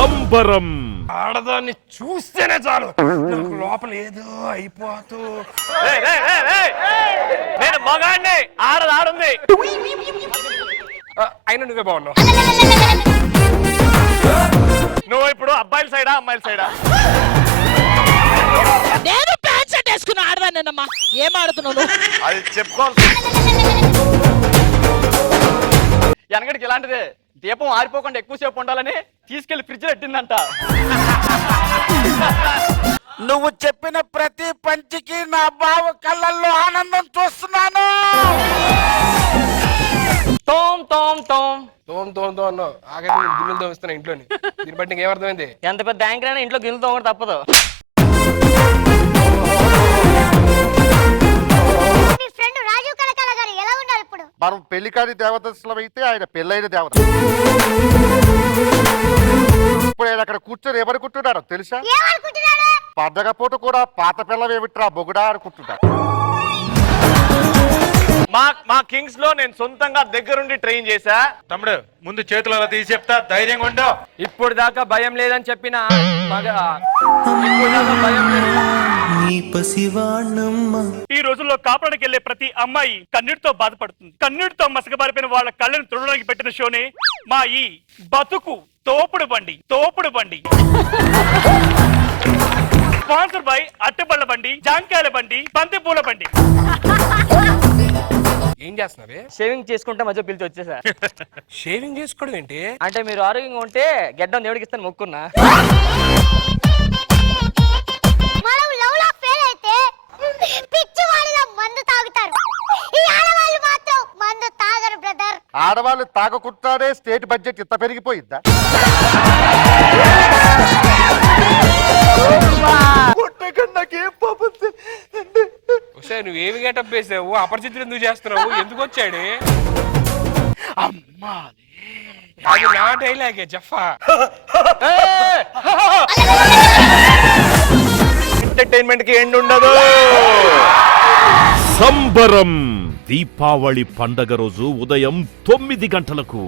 సంబరం. ఆడదాన్ని చూస్తేనే చాలు నాకు లోపల ఏదో అయిపోతూ. నేను మగాడిని, ఆడదాడుంది. అయినా నువ్వే బాగున్నావు. నువ్వు ఇప్పుడు అబ్బాయిల సైడా అమ్మాయిల సైడా? నేను ప్యాంట్ షర్ట్ వేసుకుని ఆడదానమ్మా. ఏం ఆడుతున్నావు? అది చెప్పుకోవాలి. వెనకడికి ఇలాంటిదే, దీపం ఆరిపోకుండా ఎక్కువసేపు ఉండాలని తీసుకెళ్లి ఫ్రిడ్జ్ పెట్టిందంట. నువ్వు చెప్పిన ప్రతి పంచికి నా బావ కళ్ళల్లో ఆనందం చూస్తున్నాను. తోమ్ తోమ్ తోమ్ తోం అన్నావు. ఆగండి, నేను గిన్నెలు తోమిస్తున్నా ఇంట్లోని. దీన్ని బట్టి నీకేమర్థమైంది? ఎంత పెద్ద యాంకర్ అయినా ఇంట్లో గిన్నెలు తోమడం తప్పదు. మనం పెళ్లికాని దేవదర్శనం అయితే ఆయన పెళ్ళైన దేవత. ఇప్పుడు ఆయన అక్కడ కూర్చొని ఏమనుకుంటున్నాడో తెలుసా? పండగ పూట కూడా పాత పిల్లలు ఏమిట్రా బొగుడా అనుకుంటున్నాడు. మా కింగ్స్ లో నేను సొంతంగా దగ్గరుండి ట్రైన్ చేశా. తమ్ముడు ముందు చేతులు అలా తీసి చెప్తా, ధైర్యంగా ఉండో. ఇప్పుడు దాకా భయం లేదని చెప్పిన భయం లేదు. ఈ రోజుల్లో కాపురానికి వెళ్లే ప్రతి అమ్మాయి కన్నీటితో బాధపడుతుంది. కన్నీటితో మసకబారిపోయిన వాళ్ళ కళ్ళని తుడడానికి పెట్టిన షోనే మా ఈ బతుకు తోపుడు బండి. స్పాన్సర్ బై అట్టబళ్ళ బండి, జాంకాయల బండి, బంతి పూల బండి. ఏం చేస్తున్నావే? షేవింగ్ చేసుకుంటే మధ్య పిలిచి వచ్చేసా. షేవింగ్ చేసుకోవడం ఏంటి? అంటే మీరు ఆరోగ్యంగా ఉంటే గెడ్డం దేవుడికి ఇస్తాను మొక్కున్నా. ఆడవాళ్ళు తాగకుండానే స్టేట్ బడ్జెట్ ఇంత పెరిగిపోయిందా? నువ్వేమి గెటప్ వేసావు? అపరిచితులు ఎందుకు చేస్తున్నావు? ఎందుకు వచ్చాడు? అది నా డైలాగే జఫా. ఎంటర్టైన్మెంట్ కి ఎండ్ ఉండదు. సంబరం దీపావళి పండగ రోజు ఉదయం 9 గంటలకు.